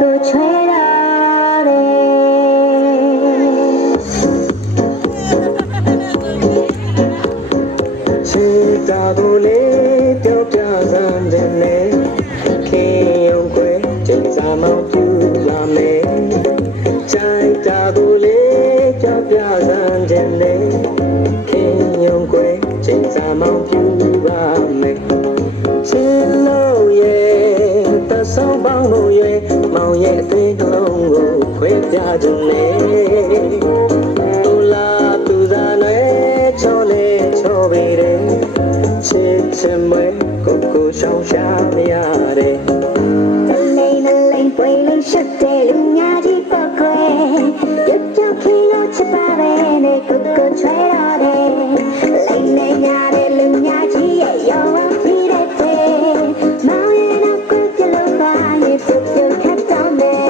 ကိုချွဲရတယ်ချစ်တာကိုလေပြောပြစမ်းတယ်လေခင်ရုံခွဲချိန်စာမောင်ပြူလာမယ်ချိုက်တာကိုလေပြောပြစမ်းတယ်လေခင်ရုံခွဲချိန်စာမောင်ပြူပါမယ်ချစ်လို့ရဲ့တဆောင်ပေါင်းလို့ရဲ့မောင်ရဲ့အသေးကလုံးကိုခွဲပြခြင်းလေတူလာသူစားနဲ့ချောလေချောပေတယ်ချစ်ချင်မဲ့ကိုကိုရှောင်ရှားမရတဲ့လိမ့်လိမ့်ပွေလိမ့်ရှက်တဲ့လူညာကြီးပေါ့ကွယ်ရုပ်ကြောက်ခင်းလို့ချစ်ပါပဲနဲ့ကိုကိုချွဲရတယ်လိမ့်နေညာတဲ့လူညာကြီးရဲ့ရောဝပြီးတဲ့မောင်ရဲ့နောက်ကိုပြလို့ပါရဲ့ပြုတ်ပြုတ်ခတ်တောင်းတယ်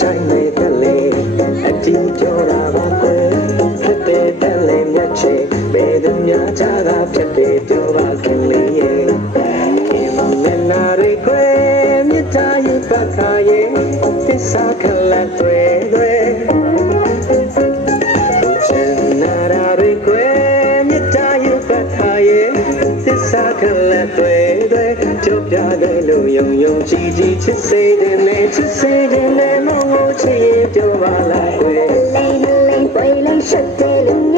ချိုင်းနေတဲ့လေအတီးကြောတာပါကွယ်ဖက်တဲ့တက်လေမြတ်ချေဘယ်သူများချတာဖြစ်တယ်ပြောပါခင်လေးရဲ့ဒီမနဲ့နာရီကွယ်မြတ်တာရဲ့ပတ်ခါရဲ့သစ္စာခလတ်တွေချင်နာရီကွယ်မြတ်တာရဲ့ပတ်ခါရဲ့သစ္စာခလတ်တွေကြိုးပြခဲ့လို့ယုံယုံကြည်ကြည်ချစ်စေတယ်လေချစ်စေတယ်လေမောင်ကိုချစ်ပြောပါလားကွယ်လိမ့်လိမ့်ပွေလိမ့်ရှက်တယ်လူ